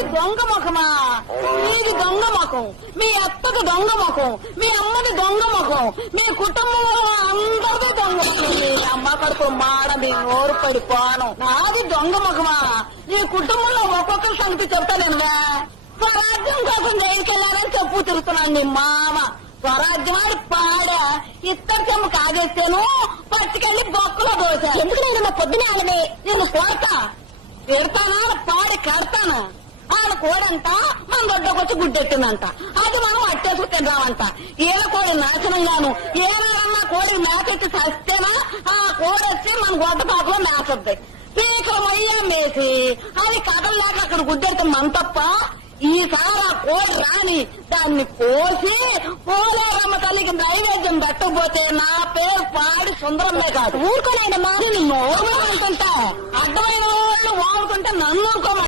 నాది దొంగ ముఖమా? మీది దొంగ ముఖం, మీ అత్తది దొంగ ముఖం, మీ అమ్మది దొంగ ముఖం, మీ కుటుంబంలో అందరిది దొంగ ముఖం. మీ అమ్మ కడుపు మాడ మీ నోరు పడిపోను. నాది దొంగ ముఖమా? నీ కుటుంబంలో ఒక్కొక్కరి సంగతి చెప్తానేనుగా. స్వరాజ్యం కోసం జైలుకెళ్లారని చెప్పు తిరుగుతున్నాను నీ మామ. స్వరాజ్యమాడి పాడ ఇత్తడి చెమ్ము కాగేస్తాను, పట్టుకెళ్ళి బొక్కలో దోశ. ఎందుకు నేను నా పొద్దునే ఆమె నేను పోతా పెడతానా పాడి కడతాను. వాళ్ళ కోడంట మన దొడ్డకొచ్చి గుడ్డెట్టిందంట, అది మనం అట్టేసుకు తిందామంట. ఏళ్ళ కోడి నాశనంగాను ఏనాడన్నా కోడి మేకెట్టి చస్తేనా ఆ కోడొచ్చి మన గొడ్డ పాకలో మేసద్ది. పీకలు మొయ్యం వేసి అది కథల్లాక అక్కడ గుడ్డెడితే మన తప్ప. ఈసారి ఆ కోడి రాని దాన్ని కోసి పోలేరమ్మ తల్లికి నైవేద్యం పెట్టకపోతే నా పేరు పాడి సుందరమే కాదు. ఊరుకోలేదమ్మా, నేను నోరు అంటుంటా. అడ్డమైన వాళ్ళు వాడుకుంటే నన్ను ఊరుకోమ.